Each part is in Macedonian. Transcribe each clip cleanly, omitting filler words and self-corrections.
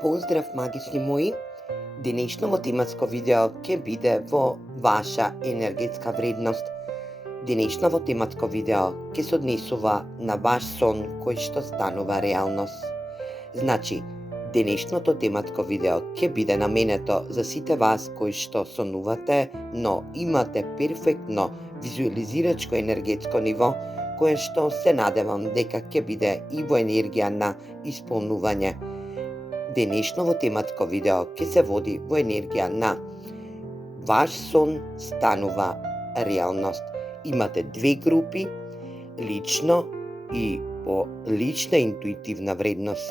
Поздрав, магични мои! Денешното тематско видео ќе биде во ваша енергетска вредност. Денешното тематско видео ќе се однесува на ваш сон кој што станува реалност. Значи, денешното тематско видео ќе биде наменето за сите вас кои што сонувате, но имате перфектно визуализирачко енергетско ниво, кое што се надевам дека ќе биде и во енергија на исполнување. Денешното тематско видео ќе се води во енергија на ваш сон станува реалност. Имате две групи, лично и по лична интуитивна вредност,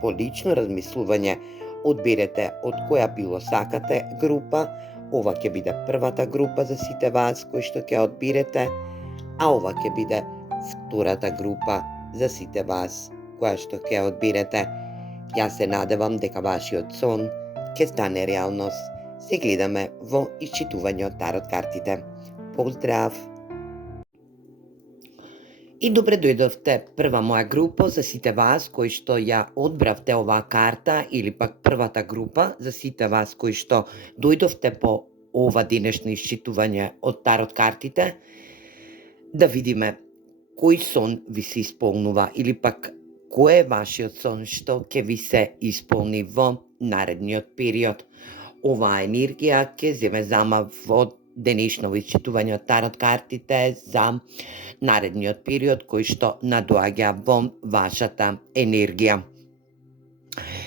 по лично размислување. Одберете од која било сакате група. Ова ќе биде првата група за сите вас кои што ќе одберете, а ова ќе биде втората група за сите вас која што ќе одберете. Јас се надевам дека вашиот сон ќе стане реалност. Се гледаме во исчитување од тарот картите. Поздрав! И добре дојдовте прва моја група за сите вас кои што ја одбравте оваа карта, или пак првата група за сите вас кои што дојдовте по ова денешно исчитување од тарот картите, да видиме кој сон ви се исполнува или пак кој е вашиот сон што ќе ви се исполни во наредниот период. Оваа енергија ќе земе зама во денешно исчитување од тарот картите за наредниот период кој што надоаѓа во вашата енергија.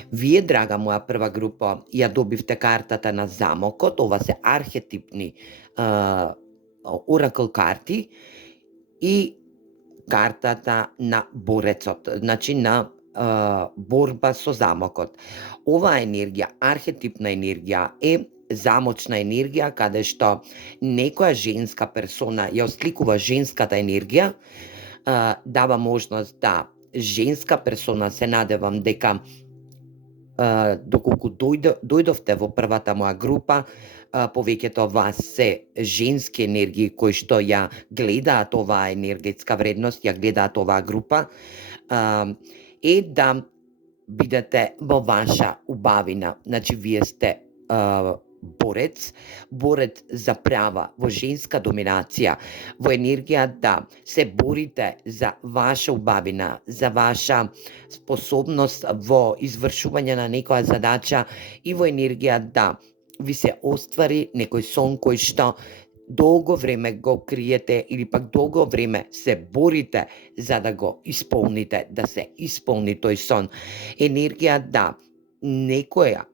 Вие, драга моја прва група, ја добивте картата на замокот. Ова се архетипни оракл карти и картата на борецот, значи на борба со замокот. Оваа енергија, архетипна енергија, е замочна енергија каде што некоја женска персона ја осликува женската енергија, дава можност да женска персона, се надевам дека доколку дојдовте во првата моја група, повеќето вас се женски енергии кои што ја гледаат оваа енергетска вредност, ја гледаат оваа група, е да бидете во ваша убавина. Значи, вие сте борец за права, во женска доминација, во енергија да се борите за ваша убавина, за ваша способност во извршување на некоја задача и во енергија да ви се оствари некој сон кој што долго време го криете или пак долго време се борите за да го исполните, да се исполни тој сон. Енергија да некоја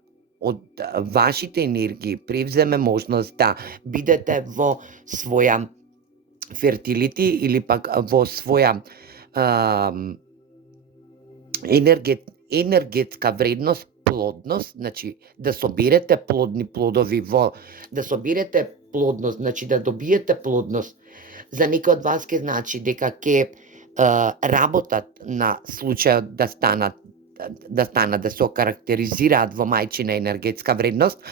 од вашите енергии превземе можност да бидете во своја фертилити или пак во своја енергетска вредност, плодност, значи да соберете плодни плодови да соберете плодност, значи да добиете плодност. За некој од вас ќе значи дека ќе работат на случајот да се окарактеризираат во мајчина енергетска вредност,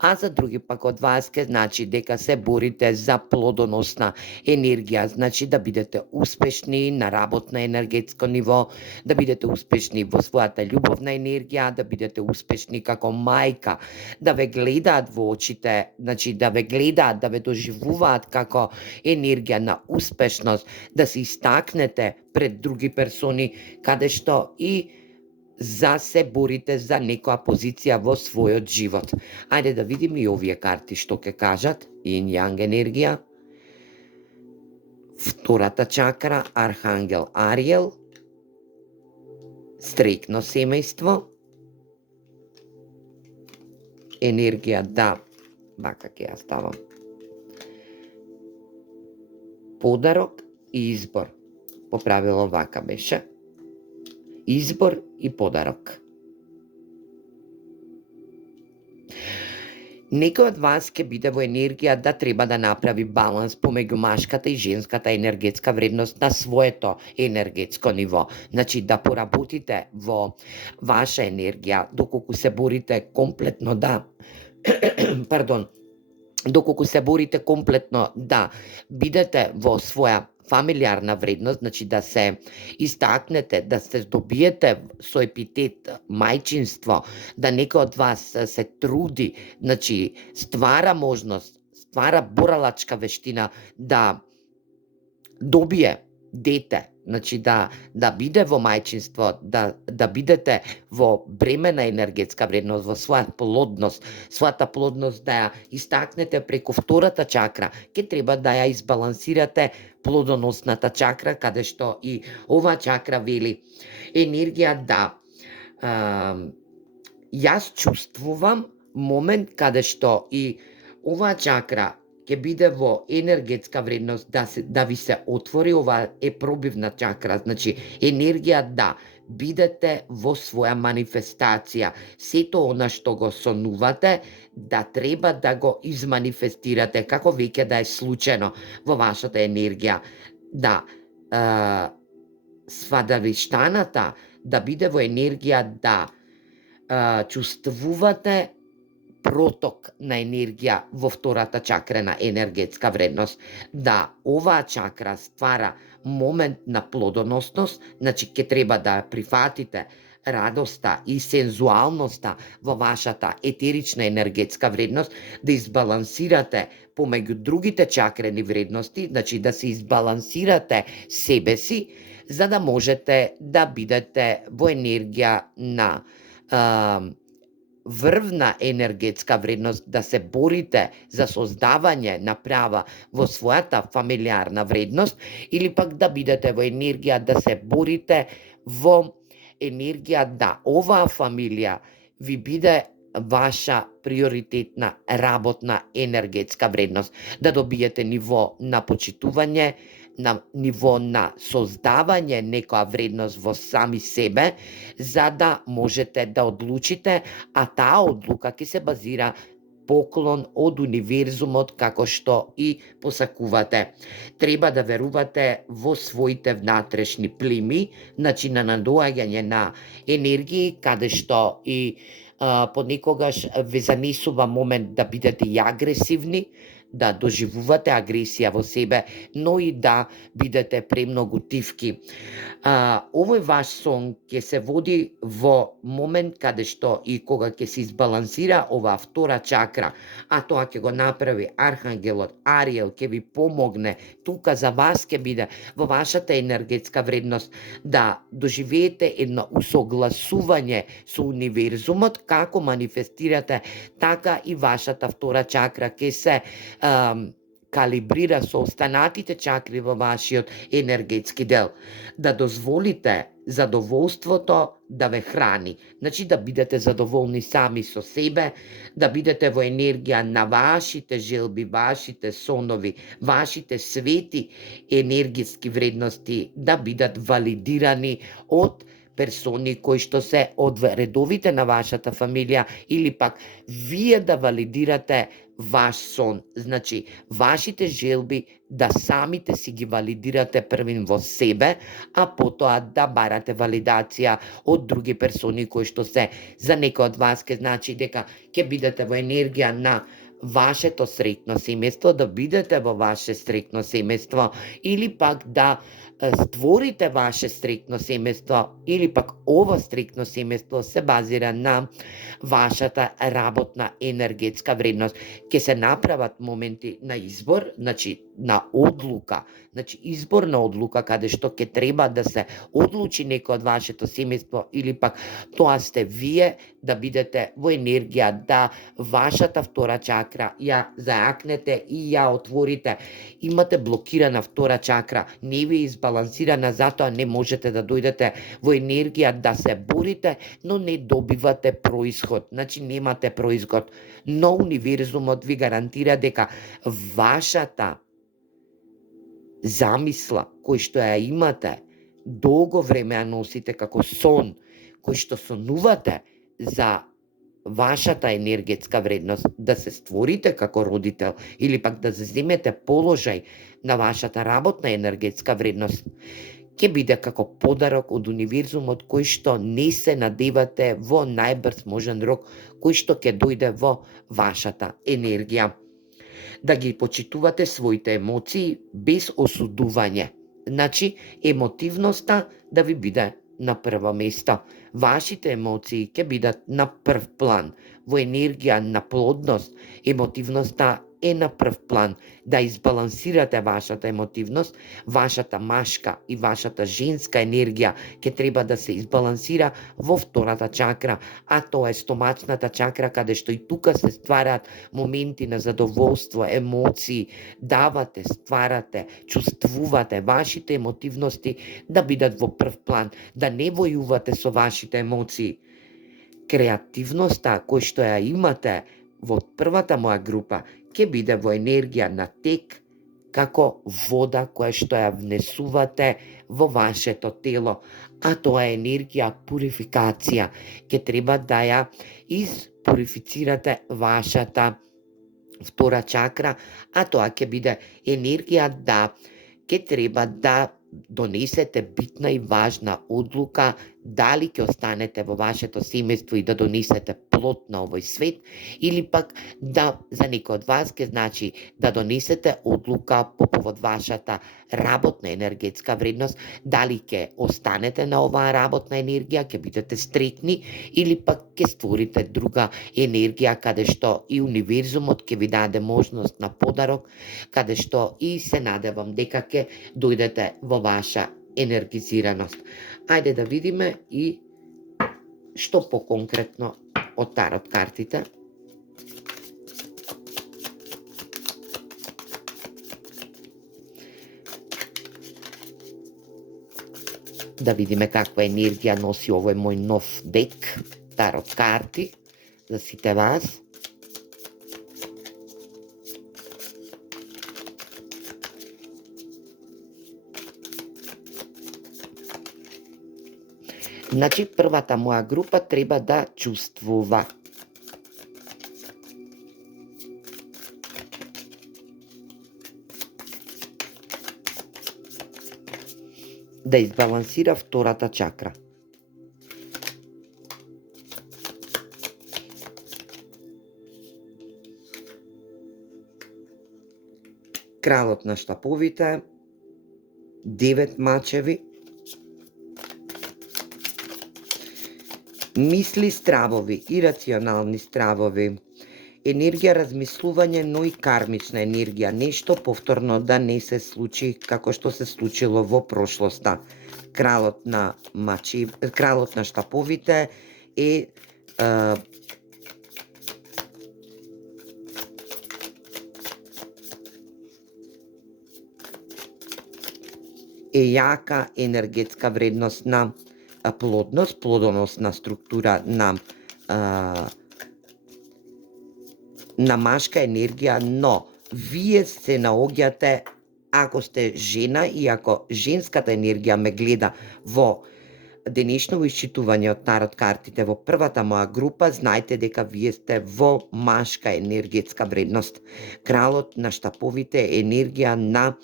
а за други пак од вас ќе значи дека се борите за плодоносна енергија, значи да бидете успешни на работно енергетско ниво, да бидете успешни во својата љубовна енергија, да бидете успешни како мајка, да ве гледаат во очите, значи да ве гледаат, да ве доживуваат како енергија на успешност, да се истакнете пред други персони, каде што и се борите за некоја позиција во својот живот. Ајде да видиме и овие карти што ќе кажат. Инь јанг енергија. Втората чакра, Архангел Ариел. Стрекно семејство. Енергија да, вака ќе ја ставам. Подарок и избор. По правило вака беше. Избор и подарок. Некој од вас ќе биде во енергија да треба да направи баланс помеѓу машката и женската енергетска вредност на своето енергетско ниво. Значи да поработите во ваша енергија, доколку се борите комплетно доколку се борите комплетно да бидете во своја фамилиарна вредност, значи да се истакнете, да се добиете со епитет мајчинство, да некој од вас се труди, значи ствара можност, ствара боралачка вештина да добие дете, значи да биде во мајчинство, да бидете во бремена енергетска вредност, во својата плодност да ја истакнете преку втората чакра, ќе треба да ја избалансирате плодоносната чакра, каде што и оваа чакра вели енергија да јас чувствувам момент каде што и оваа чакра ќе биде во енергетска вредност да ви се отвори, ова е пробивна чакра, значи енергија да бидете во своја манифестација. Сето она што го сонувате, да треба да го изманифестирате, како веќе да е случајно во вашата енергија. Да свадавиштаната да биде во енергија да чувствувате проток на енергија во втората чакрена енергетска вредност. Да оваа чакра ствара момент на плодоносност, значи ќе треба да прифатите радоста и сензуалноста во вашата етерична енергетска вредност, да избалансирате помеѓу другите чакрени вредности, значи да се избалансирате себе си, за да можете да бидете во енергија на врвна енергетска вредност, да се борите за создавање на права во својата фамилиарна вредност, или пак да бидете во енергија да се борите во енергија да оваа фамилија ви биде ваша приоритетна работна енергетска вредност, да добиете ниво на почитување, на ниво на создавање некоја вредност во сами себе, за да можете да одлучите, а таа одлука ќе се базира поклон од универзумот како што и посакувате. Треба да верувате во своите внатрешни плими, значи на надоаѓање на енергии, каде што и понекогаш ве занесува момент да бидете и агресивни, да доживувате агресија во себе, но и да бидете премногу тивки. Овој ваш сон ќе се води во момент каде што и кога ќе се избалансира оваа втора чакра, а тоа ќе го направи архангелот Ариел, ќе ви помогне, тука за вас ќе биде во вашата енергетска вредност да доживеете едно усогласување со универзумот, како манифестирате, така и вашата втора чакра ќе се калибрира со останатите чакри во вашиот енергетски дел. Да дозволите задоволството да ве храни. Значи да бидете задоволни сами со себе, да бидете во енергија на вашите желби, вашите сонови, вашите свети енергетски вредности да бидат валидирани од персони кои што се од редовите на вашата фамилија, или пак вие да валидирате ваш сон. Значи, вашите желби да самите си ги валидирате првин во себе, а потоа да барате валидација од други персони кои што се за некој од вас ке значи дека ќе бидете во енергија на вашето среќно семејство, да бидете во ваше среќно семејство, или пак да створите ваше среќно семејство, или пак ова среќно семејство се базира на вашата работна енергетска вредност. Ке се направат моменти на избор, значи на одлука, значи избор на одлука, каде што ќе треба да се одлучи некој од вашето семејство, или пак тоа сте вие, да бидете во енергија да вашата втора чакра ја зајакнете и ја отворите. Имате блокирана втора чакра, не ви е избалансирана, затоа не можете да дојдете во енергија да се борите, но не добивате происход, значи немате происход. Но универзумот ви гарантира дека вашата замисла кој што ја имате, долго време ја носите како сон, кој што сонувате за вашата енергетска вредност, да се створите како родител или пак да заземете положај на вашата работна енергетска вредност, ќе биде како подарок од универзумот кој што не се надевате во најбрз можен рок, кој што ќе дојде во вашата енергија. Да ги почитувате своите емоции без осудување. Значи, емотивноста да ви биде на прво место. Вашите емоции ќе бидат на прв план. Во енергија на плодност, емотивноста е на прв план. Да избалансирате вашата емотивност, вашата машка и вашата женска енергија ќе треба да се избалансира во втората чакра, а тоа е стомачната чакра, каде што и тука се ствараат моменти на задоволство, емоции, давате, стварате, чувствувате вашите емотивности да бидат во прв план, да не војувате со вашите емоции. Креативноста кој што ја имате во првата моја група ќе биде во енергија на тек, како вода која што ја внесувате во вашето тело, а тоа е енергија пурификација. Ќе треба да ја испурифицирате вашата втора чакра, а тоа ќе биде енергија да ќе треба да донесете битна и важна одлука дали ќе останете во вашето семејство и да донесете плод на овој свет, или пак да за некој од вас ќе значи да донесете одлука по повод вашата работна енергетска вредност, дали ќе останете на оваа работна енергија, ќе бидете стрекни, или пак ќе створите друга енергија каде што и универзумот ќе ви даде можност на подарок, каде што и се надевам дека ќе дојдете во ваша енергизираност. Ајде да видиме и што поконкретно од тарот картите. Да видиме каква енергија носи овој мој нов дек тарот карти за сите вас. Значи, првата моја група треба да чувствува. Да избалансира втората чакра. Кралот на штаповите, 9 мачеви, мисли стравови, ирационални стравови, енергија размислување, но и кармична енергија, нешто повторно да не се случи како што се случило во прошлоста. Кралот на штаповите е јака енергетска вредност на плодност, плодоносна структура на машка енергија, но вие се наоѓате, ако сте жена и ако женската енергија ме гледа во денешно исчитување од тарот картите во првата моја група, знаете дека вие сте во машка енергетска вредност. Кралот на штаповите е енергија на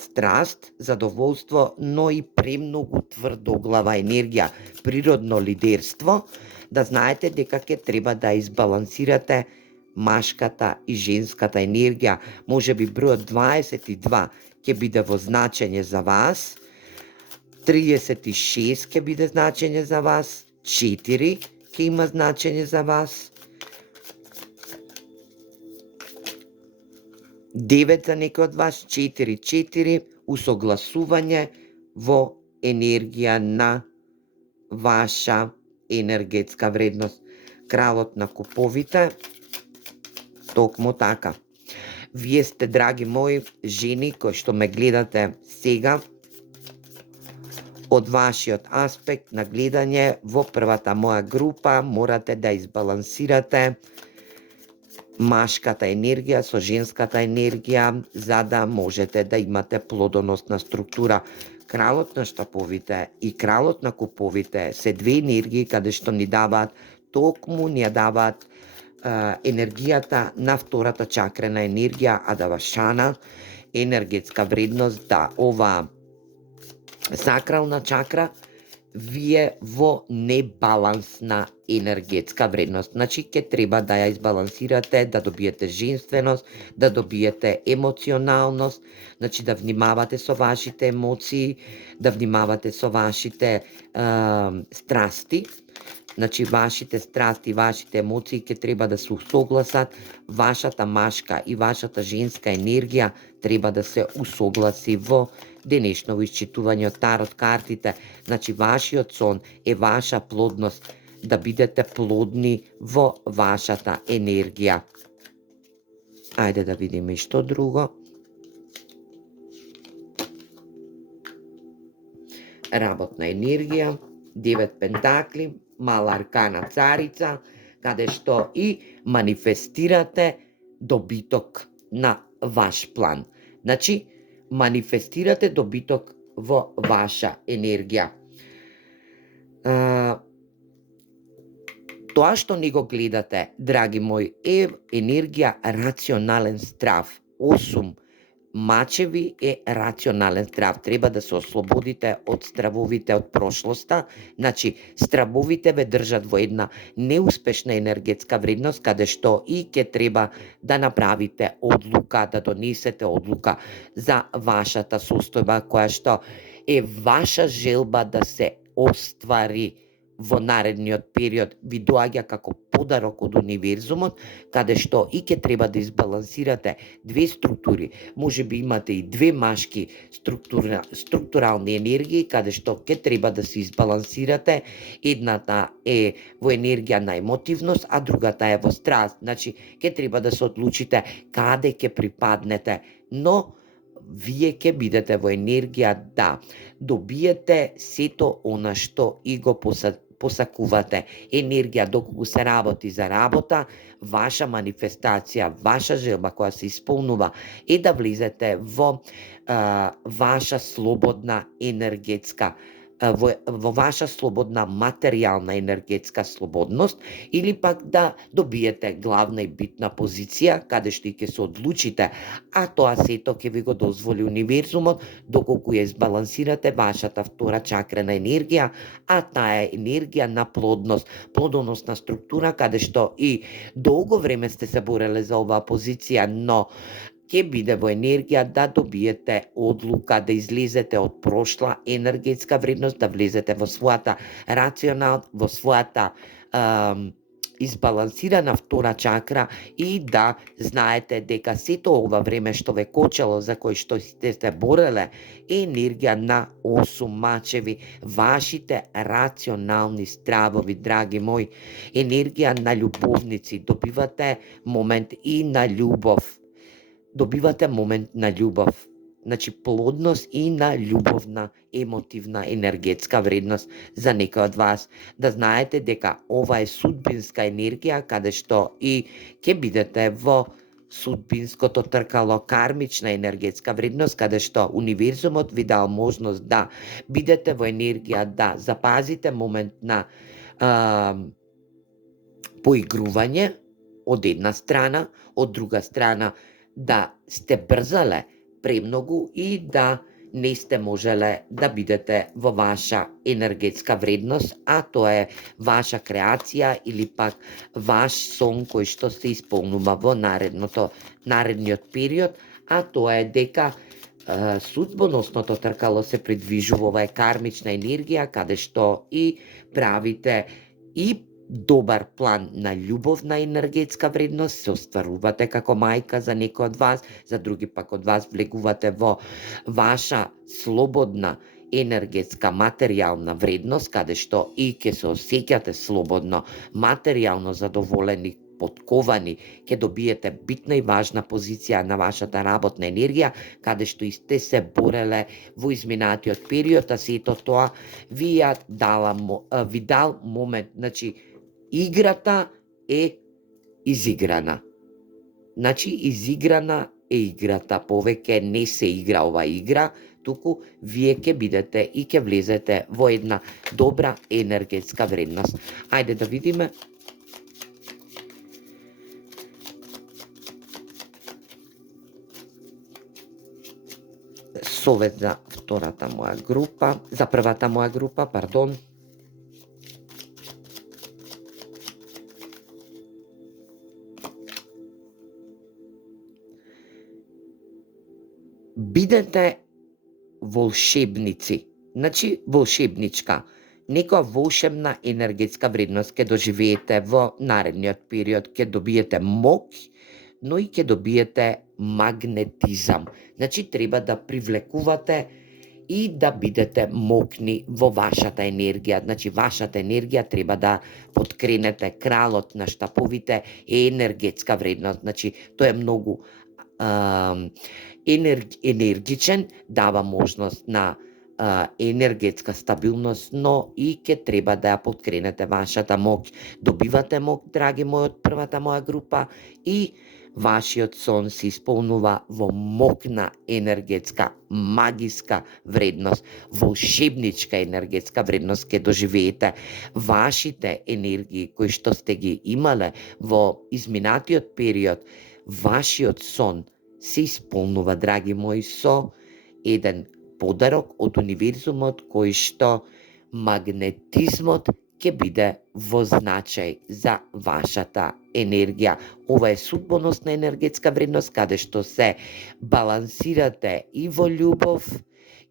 страст, задоволство, но и премногу тврдоглава енергија, природно лидерство, да знаете дека ќе треба да избалансирате машката и женската енергија. Можеби бројот 22 ќе биде во значење за вас, 36 ќе биде значење за вас, 4 ќе има значење за вас, 9 за некој од вас, 4 усогласување во енергија на ваша енергетска вредност. Кралот на куповите, токму така. Вие сте, драги мои жени кои што ме гледате сега, од вашиот аспект на гледање во првата моја група морате да избалансирате машката енергија со женската енергија, за да можете да имате плодоносна структура. Кралот на штаповите и кралот на куповите се две енергии каде што ни даваат, токму ни ја даваат енергијата на втората чакрена енергија, Адавашана, енергетска вредност, да ова сакрална чакра вие во небалансна енергетска вредност. Значи, ќе треба да ја избалансирате, да добиете женственост, да добиете емоционалност, значи да внимавате со вашите емоции, да внимавате со вашите страсти. Значи, вашите страсти, вашите емоции ќе треба да се усогласат, вашата машка и вашата женска енергија треба да се усогласи во денешново исчитување од тарот картите. Значи, вашиот сон е ваша плодност, да бидете плодни во вашата енергија. Ајде да видиме што друго. Работна енергија, 9 пентакли, мала аркана царица, каде што и манифестирате добиток на ваш план. Значи, манифестирате добиток во ваша енергија. Тоа што не го гледате, драги мои, е енергија рационален здрав. 8 мачеви е рационален здрав. Треба да се ослободите од стравовите од прошлоста. Значи, стравовите ве држат во една неуспешна енергетска вредност, каде што и ќе треба да направите одлука, да донесете одлука за вашата состојба, која што е ваша желба да се оствари во наредниот период, ви доаѓа како подарок од универзумот, каде што и ќе треба да избалансирате две структури. Може би имате и две машки структурални енергии, каде што ќе треба да се избалансирате. Едната е во енергија на емотивност, а другата е во страст. Значи, ќе треба да се одлучите каде ќе припаднете, но вие ќе бидете во енергија да добиете сето она што и го посакувате. Енергија доколку се работи за работа, ваша манифестација, ваша желба која се исполнува е да влезете во ваша слободна енергетска во ваша слободна материјална енергетска слободност, или пак да добиете главна и битна позиција, каде што и ќе се одлучите, а тоа сето ќе ви го дозволи универзумот, доколку ја избалансирате вашата втора чакрена енергија, а таа е енергија на плодност, плодоносна структура, каде што и долго време сте се бореле за оваа позиција, но ќе биде во енергија да добиете одлука, да излезете од прошла енергетска вредност, да влезете во својата во својата избалансирана втора чакра и да знаете дека сето ова време што ве кочело, за кој што сте се бореле, е енергија на 8 мачеви, вашите рационални стравови, драги мои, енергија на љубовници, добивате момент и на љубов. Добивате момент на љубов, значи плодност и на љубовна, емотивна, енергетска вредност за некој од вас. Да знаете дека ова е судбинска енергија, каде што и ќе бидете во судбинското тркало, кармична енергетска вредност, каде што универзумот ви дал можност да бидете во енергија, да запазите момент на поигрување од една страна, од друга страна да сте брзале премногу и да не сте можеле да бидете во ваша енергетска вредност, а тоа е ваша креација или пак ваш сон кој што се исполнува во наредниот период, а тоа е дека судбоносното тркало се придвижува, ова е кармична енергија, каде што и правите и добар план на љубовна енергетска вредност, се остварувате како мајка за некој од вас, за други пак од вас влегувате во ваша слободна енергетска материјална вредност, каде што и ќе се осеќате слободно, материјално задоволени, подковани, ќе добиете битна и важна позиција на вашата работна енергија, каде што и сте се бореле во изминатиот период, а сето тоа ви дал момент, значи играта е изиграна. Значи, изиграна е играта, повеќе не се игра ова игра, туку вие ќе бидете и ќе влезете во една добра енергетска вредност. Ајде да видиме. Совет за втората моја група, за првата моја група, пардон. Бидете волшебници, значи волшебничка. Некоја волшебна енергетска вредност ќе доживеете во наредниот период, ќе добиете моќ, но и ќе добиете магнетизам. Значи треба да привлекувате и да бидете мокни во вашата енергија. Значи вашата енергија треба да подкренете. Кралот на штаповите е енергетска вредност. Значи тој е многу енергичен, дава можност на енергетска стабилност, но и ќе треба да ја подкренете вашата моќ. Добивате моќ, драги мои, од првата моја група и вашиот сон се исполнува во мокна енергетска, магиска вредност, волшебничка енергетска вредност ќе доживеете. Вашите енергии кои што сте ги имале во изминатиот период, вашиот сон се исполнува, драги мои, со еден подарок од универзумот кој што магнетизмот ќе биде во значај за вашата енергија. Ова е судбоносна енергетска вредност каде што се балансирате и во љубов,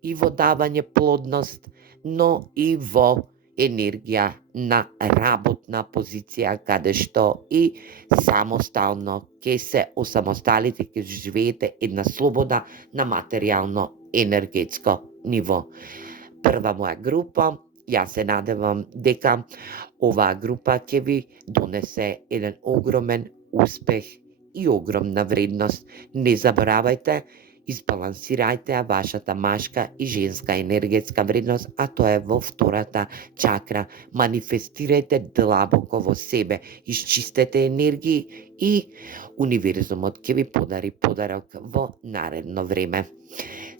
и во давање плодност, но и во енергија на работна позиција каде што и самостално ќе се осамосталите, ќе живеете една слобода на материјално енергетско ниво. Прва моја група, јас се надевам дека оваа група ќе ви донесе еден огромен успех и огромна вредност. Не заборавајте, избалансирајте вашата машка и женска енергетска вредност, а тоа е во втората чакра. Манифестирајте длабоко во себе, исчистете енергии и универзумот ќе ви подари подарок во наредно време.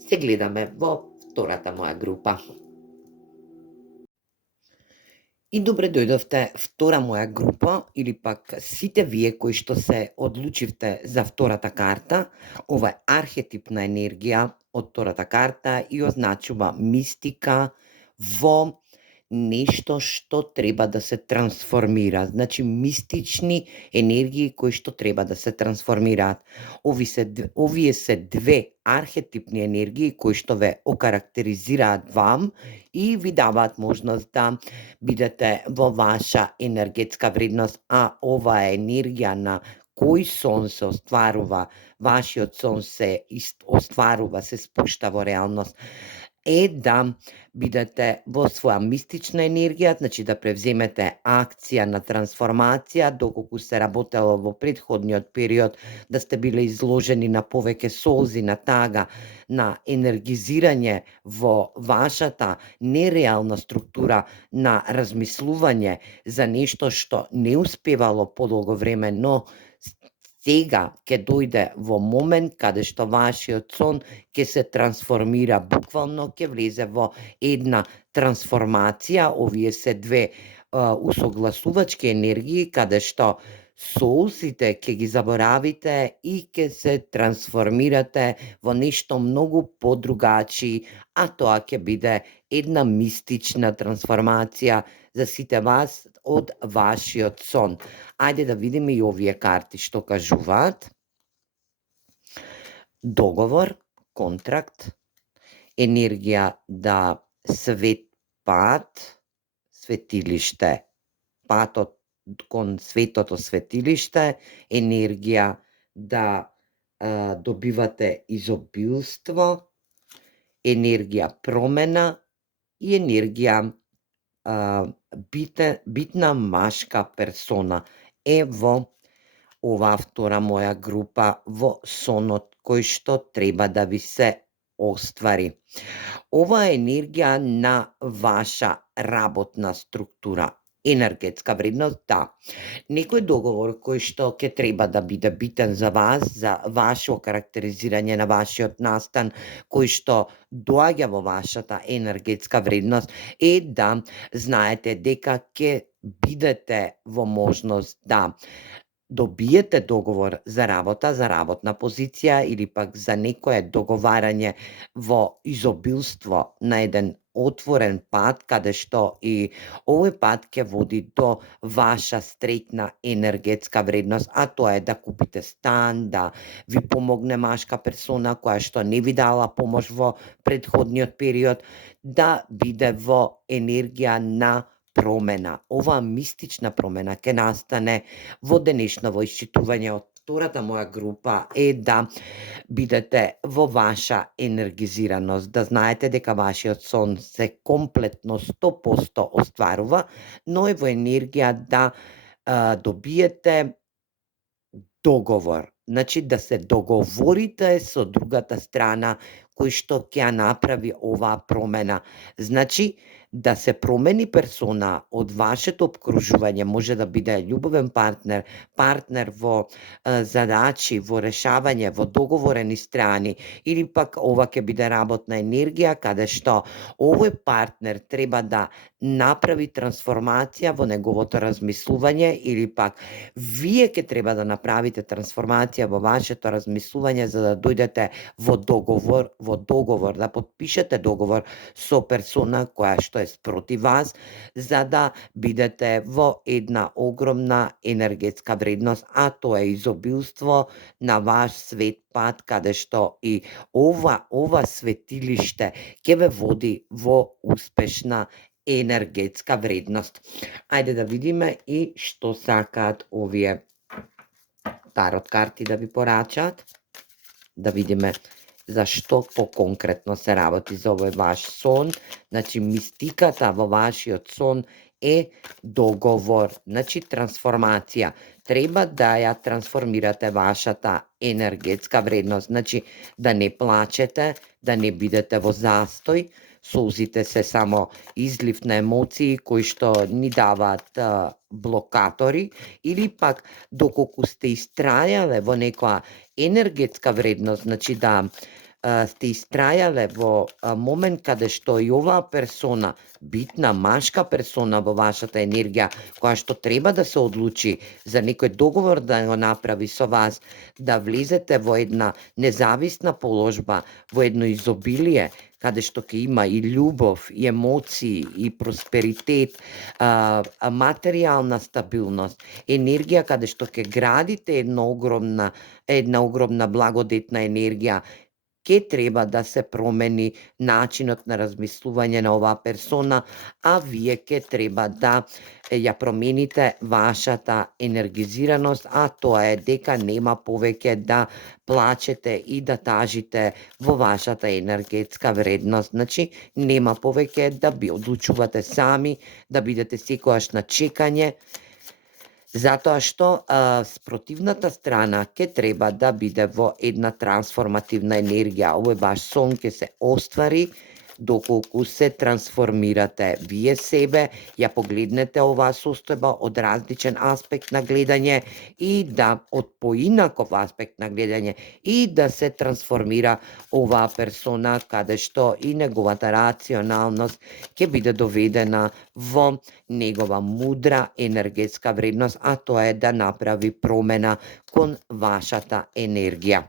Се гледаме во втората моја група. И добре дојдовте втора моја група, или пак сите вие кои што се одлучивте за втората карта. Ова е архетипна енергија од втората карта и означува мистика во нешто што треба да се трансформира. Значи мистични енергии кои што треба да се трансформираат. Овие се две архетипни енергии кои што ве окарактеризираат вам и ви даваат можност да бидете во ваша енергетска вредност, а ова е енергија на кој сон се остварува, вашиот сон се остварува, се спушта во реалност, е да бидете во своја мистична енергија, значи да превземете акција на трансформација, доколку се работело во претходниот период, да сте биле изложени на повеќе солзи, на тага, на енергизирање во вашата нереална структура, на размислување за нешто што не успевало подолго време, но сега ќе дојде во момент каде што вашиот сон ќе се трансформира, буквално ќе влезе во една трансформација. Овие се две усогласувачки енергии каде што соусите ќе ги заборавите и ќе се трансформирате во нешто многу подругачи, а тоа ќе биде една мистична трансформација за сите вас од вашиот сон. Ајде да видиме и овие карти што кажуваат. Договор, контракт, енергија да пат, светилиште, патот кон светото светилиште, енергија да добивате изобилство, енергија промена и енергија битна машка персона е во оваа втора моја група, во сонот кој што треба да ви се оствари. Ова е енергија на ваша работна структура, енергетска вредност, да. Некој договор кој што ќе треба да биде битен за вас, за ваше окарактеризирање на вашиот настан, кој што доаѓа во вашата енергетска вредност, е да знаете дека ќе бидете во можност да добиете договор за работа, за работна позиција или пак за некое договарање во изобилство на еден отворен пат, каде што и овој пат ќе води до ваша среќна енергетска вредност, а тоа е да купите стан, да ви помогне машка персона која што не ви дала помош во претходниот период, да биде во енергија на промена. Оваа мистична промена ќе настане во денешново исчитување од втората моја група е да бидете во ваша енергизираност, да знаете дека вашиот сон се комплетно 100% остварува, но е во енергија да добиете договор. Значи да се договорите со другата страна кој што ќе ја направи оваа промена. Значи да се промени персона од вашето обкружување, може да биде љубовен партнер, партнер во задачи, во решавање, во договорени страни, или пак ова ќе биде работна енергија каде што овој партнер треба да направи трансформација во неговото размислување, или пак вие ќе треба да направите трансформација во вашето размислување за да дојдете во договор, да потпишете договор со персона која што е спроти вас, за да бидете во една огромна енергетска вредност, а тоа е изобилство на ваш свет пат, каде што и ова светилиште ќе ве води во успешна енергетска вредност. Ајде да видиме и што сакаат овие тарот карти да ви порачаат. Да видиме за што поконкретно се работи за овој ваш сон. Значи, мистиката во вашиот сон е договор, значи трансформација. Треба да ја трансформирате вашата енергетска вредност, значи да не плачете, да не бидете во застој, солзите се само излив на емоции кои што ни даваат блокатори, или пак доколку сте истрајале во некоја енергетска вредност, значи да сте истрајале во момент каде што и оваа персона, битна машка персона во вашата енергија, која што треба да се одлучи за некој договор да го направи со вас, да влезете во една независна положба, во едно изобилие, каде што ќе има и љубов, и емоции, и просперитет, материјална стабилност, енергија каде што ќе градите една огромна благодетна енергија, ќе треба да се промени начинот на размислување на оваа персона, а вие ќе треба да ја промените вашата енергизираност, а тоа е дека нема повеќе да плачете и да тажите во вашата енергетска вредност. Значи, нема повеќе да би одлучувате сами, да бидете секогаш на чекање, затоа што спротивната страна ќе треба да биде во една трансформативна енергија. Овој ваш сон ќе се оствари доколку се трансформирате вие себе, ја погледнете оваа состојба од различен аспект на гледање и да од поинаков аспект на гледање и да се трансформира оваа персона каде што и неговата рационалност ќе биде доведена во негова мудра енергетска вредност, а тоа е да направи промена кон вашата енергија.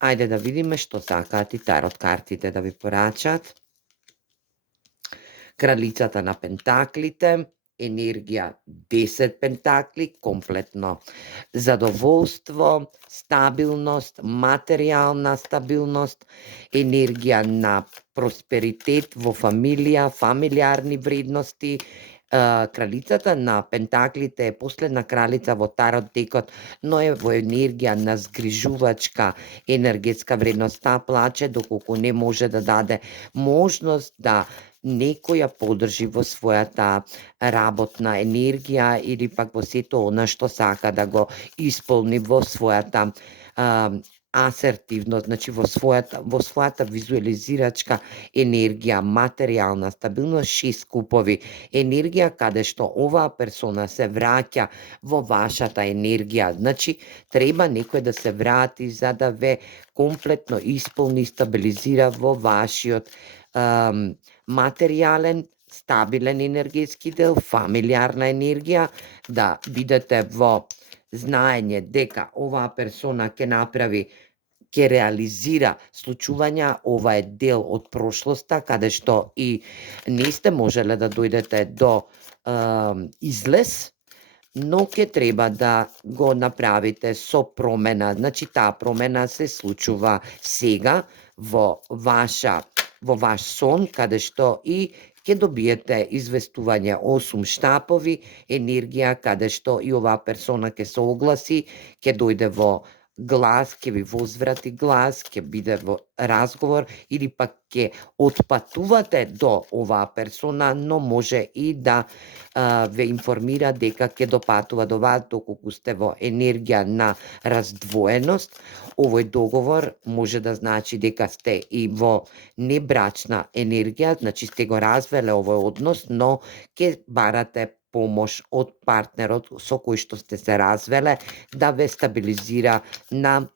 Ајде да видиме што сакаат и тарот картите да ви порачат. Кралицата на пентаклите, енергија 10 пентакли, комплетно задоволство, стабилност, материјална стабилност, енергија на просперитет во фамилија, фамилиарни вредности. Кралицата на пентаклите е последна кралица во тарот декот, но е во енергија на згрижувачка енергетска вредност. Таа плаче доколку не може да даде можност да некој ја поддржи во својата работна енергија или пак во сето она што сака да го исполни во својата асертивност, значи во својата визуализирачка енергија, материјална стабилност, 6 купови, енергија каде што оваа персона се враќа во вашата енергија, значи треба некој да се врати за да ве комплетно исполни и стабилизира во вашиот материјален, стабилен енергетски дел, фамилиарна енергија, да бидете во знаење дека оваа персона ќе направи, ќе реализира случувања, ова е дел од прошлоста, каде што и не сте можеле да дојдете до излез, но ќе треба да го направите со промена. Значи, таа промена се случува сега во ваш сон, каде што и ќе добиете известување 8 штапови, енергија, каде што и оваа персона ќе се огласи, ќе дојде во глас, ќе ви возврати глас, ќе биде во разговор или пак ќе отпатувате до оваа персона, но може и да ве информира дека ќе допатува до вас доколку сте во енергија на раздвоеност. Овој договор може да значи дека сте и во небрачна енергија, значи сте го развеле овој однос, но ќе барате помош од партнерот со кој што сте се развеле да ве стабилизира на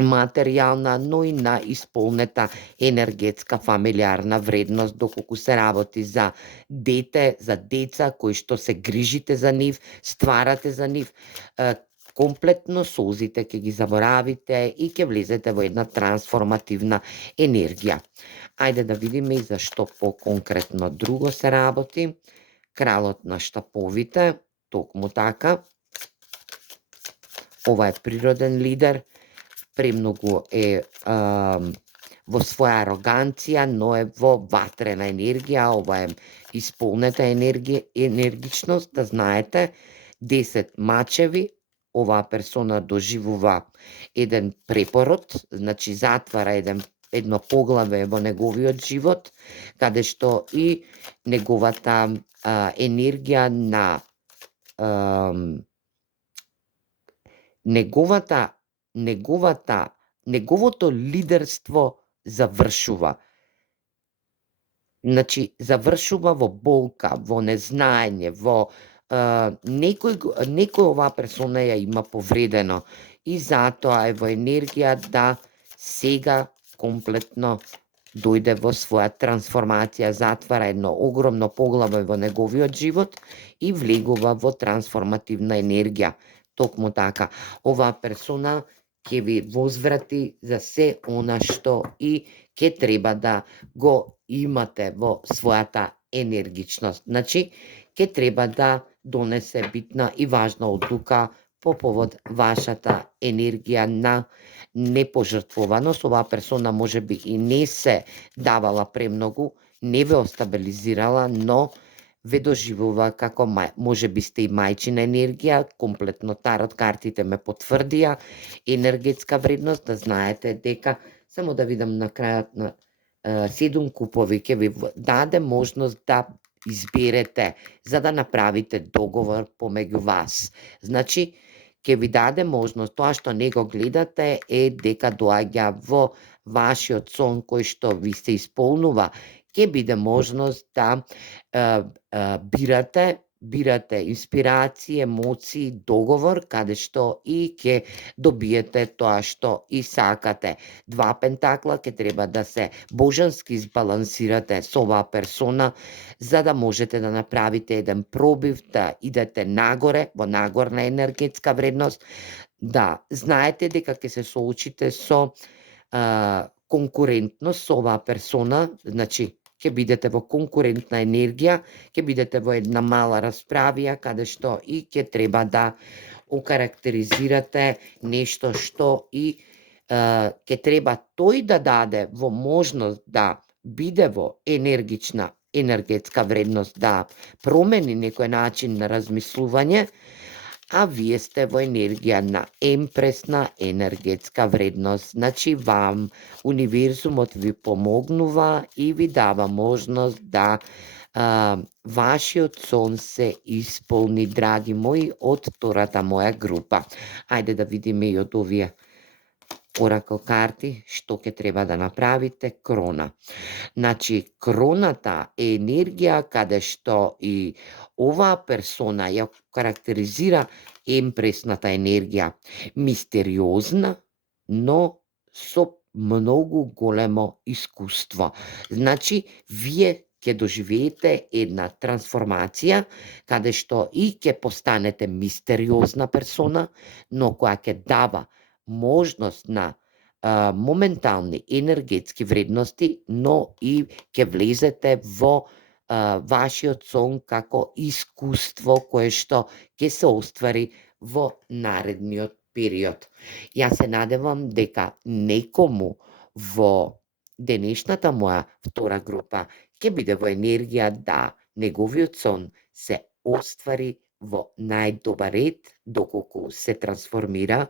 материјална, но и на исполнета енергетска фамилиарна вредност, доколку се работи за дете, за деца кои што се грижите за нив, стварате за нив, комплетно солзите ќе ги заборавите и ќе влезете во една трансформативна енергија. Ајде да видиме и за што по-конкретно друго се работи. Кралот на штаповите, токму така. Ова е природен лидер, премногу е во своја ароганција, но е во ватрена енергија, ова е исполнета енергичност, да знаете, 10 мачеви, оваа персона доживува еден препород, значи затвара едно поглаве во неговиот живот, каде што и неговата енергија на неговото лидерство завршува. Значи, завршува во болка, во незнаење, во некој оваа персона ја има повредено и затоа е во енергија да сега комплетно дојде во своја трансформација, затвара едно огромно поглаве во неговиот живот и влегува во трансформативна енергија. Токму така, оваа персона ќе ви возврати за се она што и ќе треба да го имате во својата енергичност. Значи, ќе треба да донесе битна и важна одлука по повод вашата енергија на непожртвуваност. Оваа персона може би и не се давала премногу, не ве остабилизирала, но ве доживува како може би сте и мајчина енергија, комплетно тарот картите ме потврдија, енергетска вредност, да знаете дека, само да видам на крајот на 7 купови, ќе ви даде можност да изберете, за да направите договор помеѓу вас. Значи, ќе ви даде можност, тоа што не го гледате е дека доаѓа во вашиот сон кој што ви се исполнува, ќе биде можност да бирате инспирации, емоции, договор, каде што и ќе добиете тоа што и сакате. 2 пентакла, ќе треба да се божански избалансирате со оваа персона, за да можете да направите еден пробив, да идете нагоре, во нагорна енергетска вредност, да знаете дека ќе се соочите со конкурентност со оваа персона, значи ќе бидете во конкурентна енергија, ќе бидете во една мала расправија, каде што и ќе треба да окарактеризирате нешто што и ќе треба тој да даде во можност да биде во енергична енергетска вредност, да промени некој начин на размислување, а вие сте во енергија на емпресна енергетска вредност. Значи, вам универзумот ви помогнува и ви дава можност да вашиот сон се исполни, драги мои, од втората моја група. Ајде да видиме и од овие оракл карти што ќе треба да направите. Крона. Значи, кроната е енергија каде што и оваа персона ја карактеризира емпресната енергија. Мистериозна, но со многу големо искуство. Значи, вие ќе доживеете една трансформација, каде што и ќе постанете мистериозна персона, но која ќе дава можност на моментални енергетски вредности, но и ќе влезете во вашиот сон како искуство кое што ќе се оствари во наредниот период. Јас се надевам дека некому во денешната моја втора група ќе биде во енергија да неговиот сон се оствари во најдобар ред, доколку се трансформира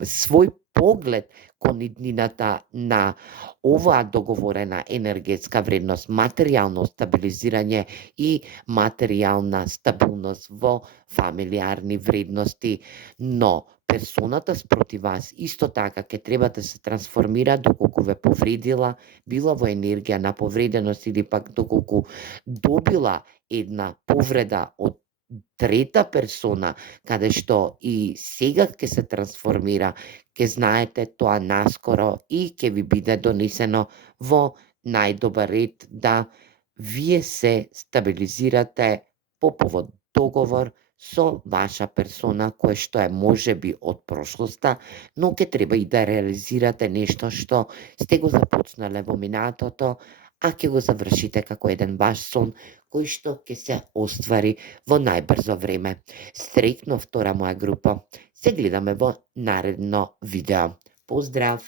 свој поглед кон иднината на оваа договорена енергетска вредност, материјално стабилизирање и материјална стабилност во фамилиарни вредности, но персоната спротив вас исто така ќе треба да се трансформира доколку ве повредила, била во енергија на повреденост или пак доколку добила една повреда од трета персона, каде што и сега ќе се трансформира, ќе знаете тоа наскоро и ќе ви биде донесено во најдобар ред да вие се стабилизирате по повод договор со ваша персона која што е можеби од прошлоста, но ќе треба и да реализирате нешто што сте го започнале во минатото, а ќе го завршите како еден ваш сон кој што ќе се оствари во најбрзо време. Среќно втора моја група. Се гледаме во наредно видео. Поздрав!